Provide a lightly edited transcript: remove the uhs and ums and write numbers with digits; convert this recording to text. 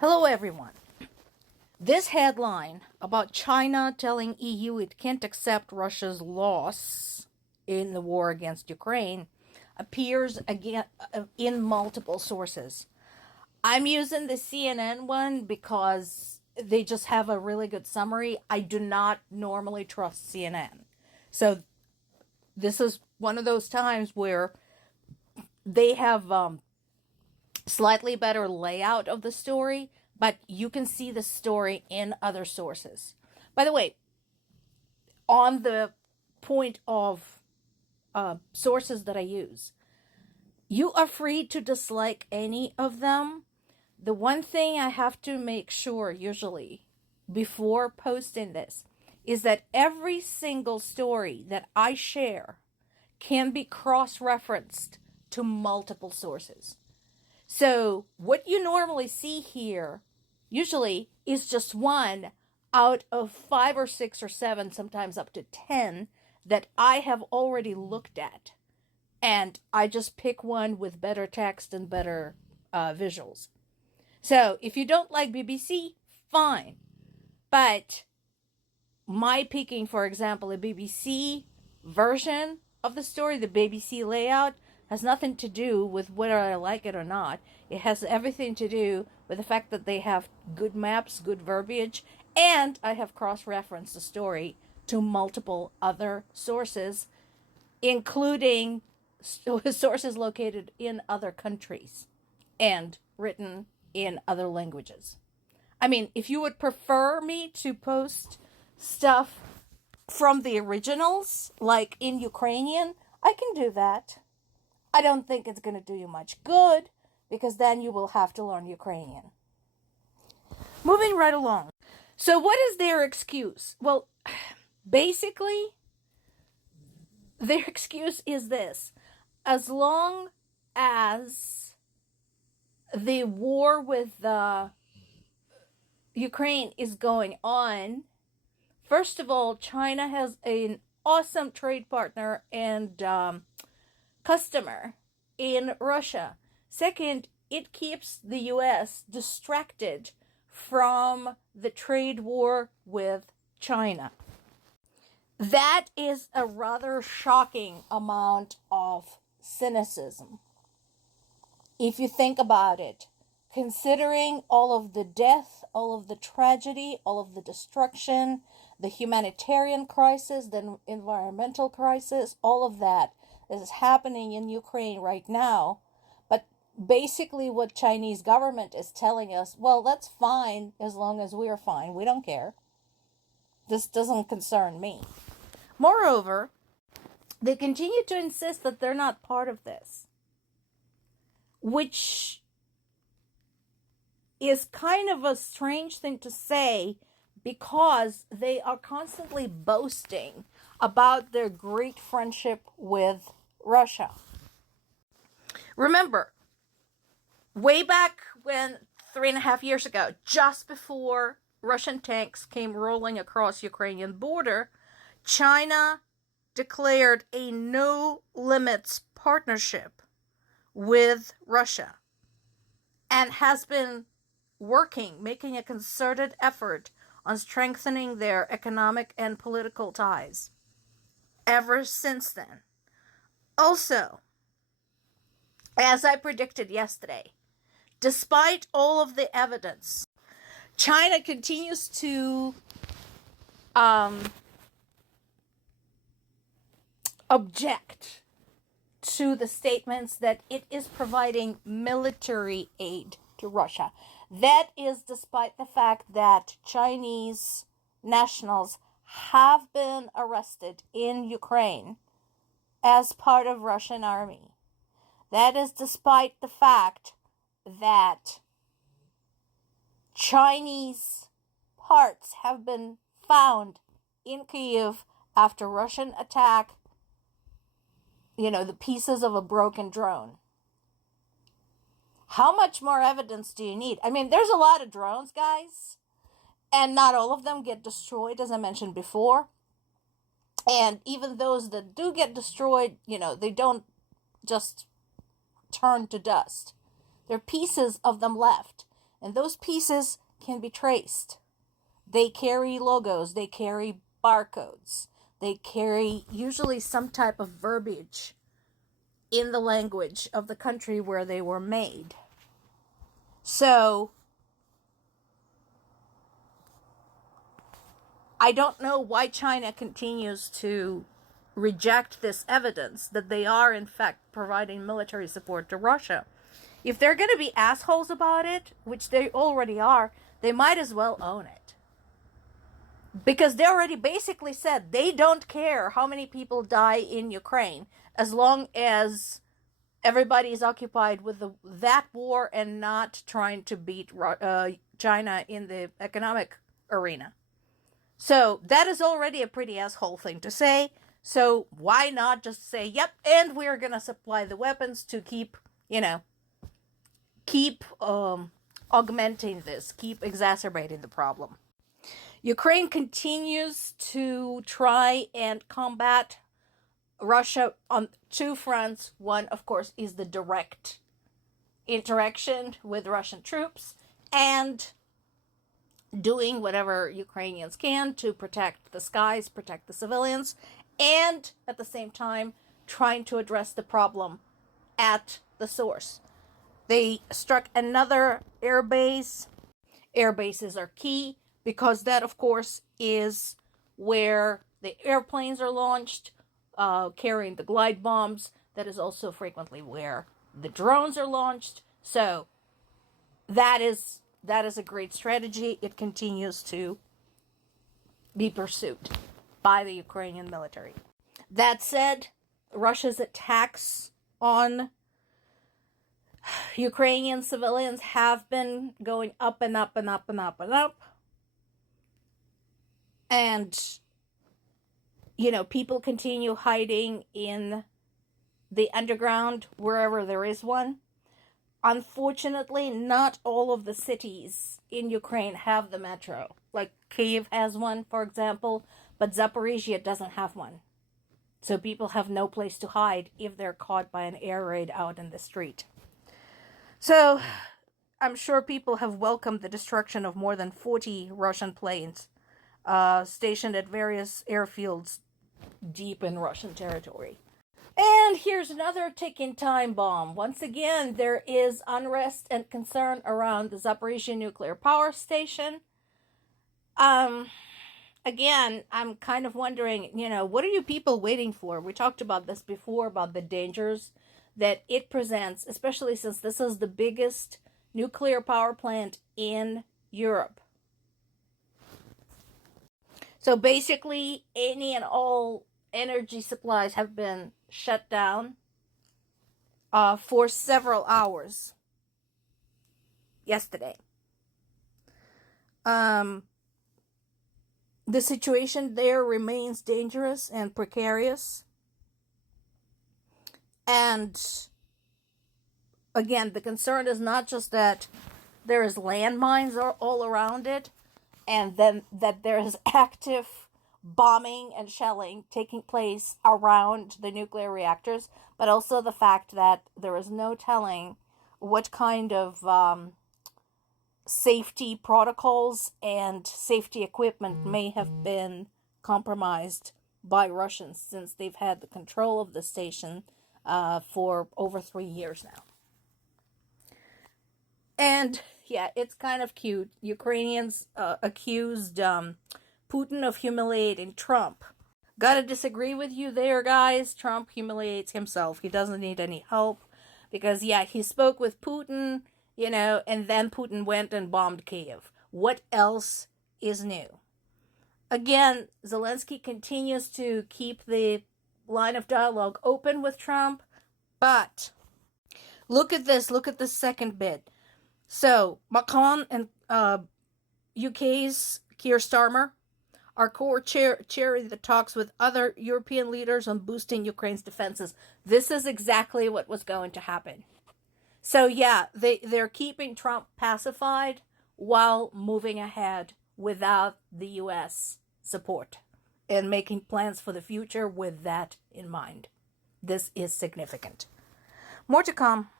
Hello, everyone. This headline about China telling EU it can't accept Russia's loss in the war against Ukraine appears again in multiple sources. I'm using the CNN one because they just have a really good summary. I do not normally trust CNN. So this is one of those times where they have slightly better layout of the story, but you can see the story in other sources. By the way, on the point of sources that I use, you are free to dislike any of them. The one thing I have to make sure, usually, before posting this, is that every single story that I share can be cross referenced to multiple sources. So, what you normally see here, usually, is just one out of 5 or 6 or 7, sometimes up to 10, that I have already looked at. And I just pick one with better text and better visuals. So, if you don't like BBC, fine. But my picking, for example, a BBC version of the story, the BBC layout, has nothing to do with whether I like it or not. It has everything to do with the fact that they have good maps, good verbiage, and I have cross referenced the story to multiple other sources, including sources located in other countries and written in other languages. I mean, if you would prefer me to post stuff from the originals, like in Ukrainian, I can do that. I don't think it's going to do you much good because then you will have to learn Ukrainian. Moving right along. So, what is their excuse? Well, basically, their excuse is this: as long as the war with Ukraine is going on, first of all, China has an awesome trade partner and customer in Russia. Second, it keeps the US distracted from the trade war with China. That is a rather shocking amount of cynicism. If you think about it, considering all of the death, all of the tragedy, all of the destruction, the humanitarian crisis, the environmental crisis, all of that is happening in Ukraine right now. But basically what Chinese government is telling us, well, that's fine as long as we're fine. We don't care. This doesn't concern me. Moreover, they continue to insist that they're not part of this, which is kind of a strange thing to say because they are constantly boasting about their great friendship with Russia. Remember, way back when 3.5 years ago, just before Russian tanks came rolling across Ukrainian border, China declared a no limits partnership with Russia and has been making a concerted effort on strengthening their economic and political ties ever since then. Also, as I predicted yesterday, despite all of the evidence, China continues to object to the statements that it is providing military aid to Russia. That is despite the fact that Chinese nationals have been arrested in Ukraine as part of Russian army. That is despite the fact that Chinese parts have been found in Kyiv after Russian attack, the pieces of a broken drone. How much more evidence do you need? I mean, there's a lot of drones, guys, and not all of them get destroyed, as I mentioned before. And even those that do get destroyed, they don't just turn to dust. There are pieces of them left. And those pieces can be traced. They carry logos, they carry barcodes, they carry usually some type of verbiage in the language of the country where they were made. So, I don't know why China continues to reject this evidence that they are, in fact, providing military support to Russia. If they're going to be assholes about it, which they already are, they might as well own it. Because they already basically said they don't care how many people die in Ukraine as long as everybody is occupied with that war and not trying to beat China in the economic arena. So that is already a pretty asshole thing to say. So why not just say, yep, and we're going to supply the weapons to keep augmenting this, keep exacerbating the problem. Ukraine continues to try and combat Russia on two fronts. One, of course, is the direct interaction with Russian troops and doing whatever Ukrainians can to protect the skies, protect the civilians, and at the same time trying to address the problem at the source. They struck another air base. Air bases are key because that, of course, is where the airplanes are launched, carrying the glide bombs. That is also frequently where the drones are launched. So that is a great strategy. It continues to be pursued by the Ukrainian military. That said, Russia's attacks on Ukrainian civilians have been going up and up and up and up and up. And, people continue hiding in the underground wherever there is one. Unfortunately, not all of the cities in Ukraine have the metro. Like Kyiv has one, for example, but Zaporizhia doesn't have one. So people have no place to hide if they're caught by an air raid out in the street. So I'm sure people have welcomed the destruction of more than 40 Russian planes stationed at various airfields deep in Russian territory. And here's another ticking time bomb. Once again, there is unrest and concern around the Zaporizhia nuclear power station. Again, I'm kind of wondering, what are you people waiting for? We talked about this before, about the dangers that it presents, especially since this is the biggest nuclear power plant in Europe. So basically, any and all energy supplies have been shut down for several hours yesterday. The situation there remains dangerous and precarious. And again, the concern is not just that there is landmines all around it, and then that there is active bombing and shelling taking place around the nuclear reactors, but also the fact that there is no telling what kind of safety protocols and safety equipment may have been compromised by Russians since they've had the control of the station for over 3 years now. And yeah, it's kind of cute. Ukrainians accused Putin of humiliating Trump. Gotta disagree with you there, guys. Trump humiliates himself. He doesn't need any help. Because, yeah, he spoke with Putin, and then Putin went and bombed Kyiv. What else is new? Again, Zelensky continues to keep the line of dialogue open with Trump. But look at this. Look at the second bit. So, Macron and UK's Keir Starmer are chairing the talks with other European leaders on boosting Ukraine's defenses. This is exactly what was going to happen. So yeah, they're keeping Trump pacified while moving ahead without the U.S. support and making plans for the future with that in mind. This is significant. More to come.